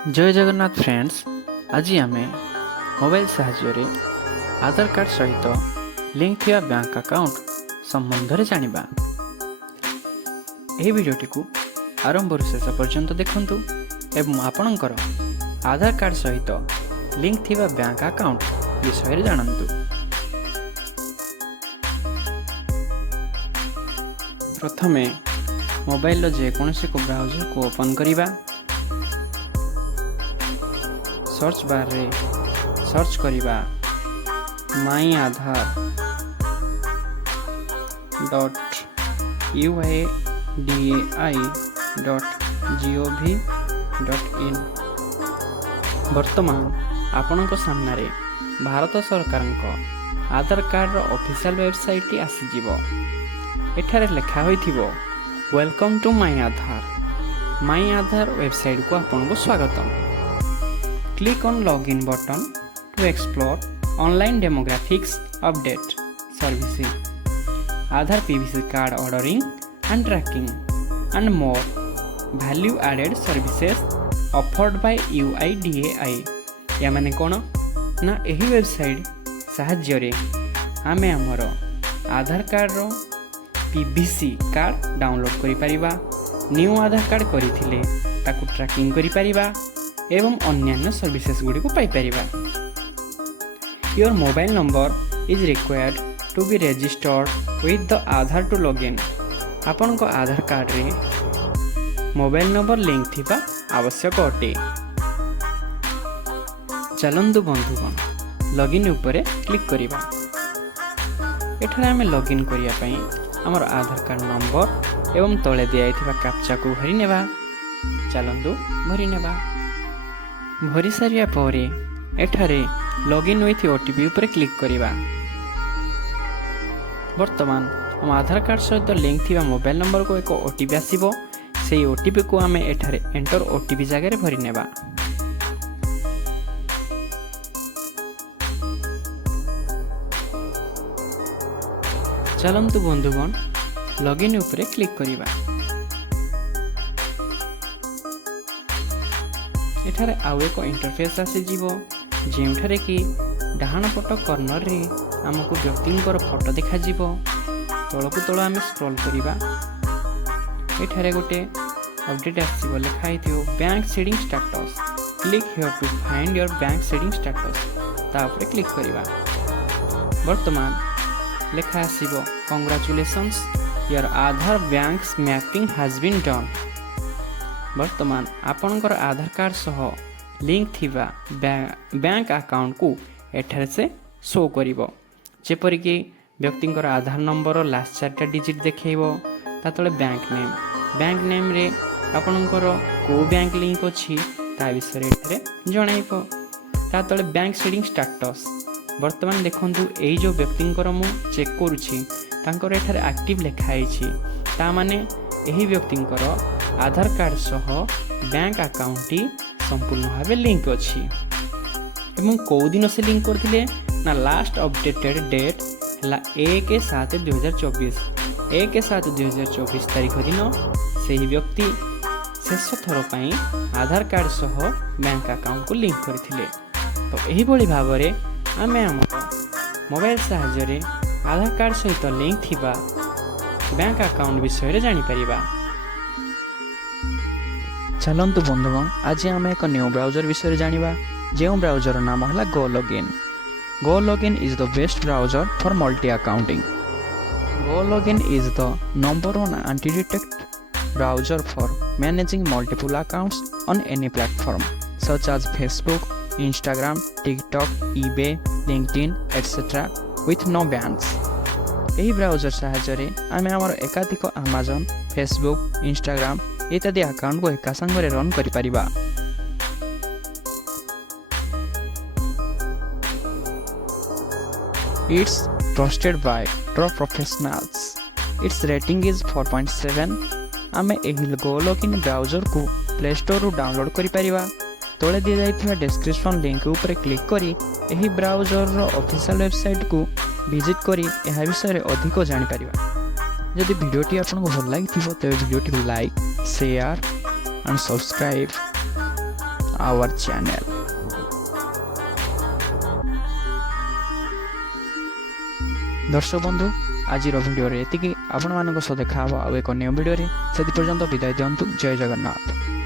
जय जगन्नाथ फ्रेंड्स। आज आम मोबाइल साहाय्य आधार कार्ड सहित लिंक थिया बैंक अकाउंट संबंध में जानिबा। यह वीडियोटी को आरंभ शेष पर्यंत देखंतु एवं आपणकर आधार कार्ड सहित लिंक थिया बैंक अकाउंट विषय जानंतु। प्रथमे मोबाइल जेकोसी को ब्राउजर को ओपन करिबा। सर्च बार रे सर्च करिबा myAadhaar.uidai.gov.in। वर्तमान आपणक सामने भारत सरकार आधार कार्ड ऑफिशियल वेबसाइट आसीजिवो। एठारे लिखा होइथिबो welcome to my Aadhaar. My Aadhaar website को आपनको स्वागतम। Click on login button to explore online demographics, update services, Aadhaar PVC card ordering and tracking, and more value added services offered by UIDAI। या माने कोन ना एही वेबसाइट साहाय्य रे आमे हमर आधार कार्ड रो PVC कार्ड डाउनलोड करि परिबा, न्यू आधार कार्ड करिथिले ताकू ट्रैकिंग करि परिबा एवं अन्यान्य सर्विसेस गुडी को पाई परिबा। Your mobile number is required to be registered with the Aadhaar to login. आपन को आधार कार्ड रे मोबाइल नंबर लिंक थिबा आवश्यक अटे। चलंतु बंधुगण लॉगिन उपरे क्लिक करिबा। एठारे हमें लॉगिन करिया पई हमर आधार कार्ड नंबर एवं तळे दियाइथिबा कैप्चा को भरि नेबा। चलंतु भरि नेबा। भरी सारिया परे एठारे लॉगिन विथ ओटीपी ऊपर क्लिक करिबा। वर्तमान हम आधार कार्ड सहित लिंक थिबा मोबाइल नंबर को एक ओटीपी आसीबो। सेही ओटीपी को हमें एठारे एंटर ओटीपी जगह भरी नेबा। चलंतु बंधुगण लॉगिन ऊपर क्लिक करिबा। एठारे आउ एक इंटरफेस आसी जीवो जेउठारे कि डाहाण पट कॉर्नर रे हमको व्यक्तिंकर फोटो देखा जीवो। तळकु तळ आमे स्क्रॉल करिबा। एठारे गोटे अपडेट आसीबो लिखा हिथियो bank seeding status. Click here to find your bank seeding status. ता ऊपर क्लिक करिबा। वर्तमान लिखा आसीबो congratulations your Aadhaar banks mapping has been done. वर्तमान आपणकर आधार कार्ड सह लिंक थिबा बैंक अकाउंट को एठारे से शो करिवो। जेपरि कि व्यक्तिंकर आधार नंबर लास्ट 4टा डिजिट देखैबो। ता तळे बैंक नेम रे आपणकर को बैंक लिंक अछि ता विषय एठारे जणाइबो। ता तळे बैंक सीडिंग स्टेटस। वर्तमान देखंतु एई जो व्यक्तिंकर मु चेक करूछि तांकर एठारे एक्टिव लेखा आइछि। ता माने एही व्यक्तिंकर आधार कार्ड सह बैंक अकाउंट संपूर्ण भाव लिंक अच्छी एवं कौ दिन से लिंक करथिले ना लास्ट अपडेटेड डेट है 1/7/2024। 1/7/2024 तारीख दिन से ही व्यक्ति शेष थर पाई आधार कार्ड सह बैंक अकाउंट को लिंक करथिले। तो यही भली भाव में आम मोबाइल साहाय्य आधार कार्ड सहित लिंक थिबा बैंक अकाउंट विषय जानी परिबा। चलंतु बंधुगण आज आम एक न्यू ब्राउजर विषय जानिबा। जो ब्राउजर नाम है GoLogin. GoLogin is the best browser for multi accounting. GoLogin is the number 1 anti detect browser for managing multiple accounts on any platform such as Facebook, Instagram, TikTok, eBay, LinkedIn etcetera with no bans. यही browser साहाय्य आम आमर एकाधिक Amazon, Facebook, Instagram इत्यादि account को एका संगे run करि परिबा। It's trusted by top professionals. Its rating is 4.7। आमे एही गो लॉगिन ब्राउजर को प्ले स्टोर रू डाउनलोड करि परिबा। तळे दिया जाइथिबा डिस्क्रिप्शन लिंक ऊपर क्लिक करी एही ब्राउजर रो ऑफिशियल वेबसाइट को विजिट करी एहा विषय रे अधिक जानि परिबा। यदि वीडियोटी आपको भल लगी तेज वीडियोटी को like, share and subscribe our channel. दर्शक बंधु आज भिडियो एति आपण मान सह देखा आउ एक न्यू भिडियो से पर्यंत विदाय दिंतु। जय जगन्नाथ।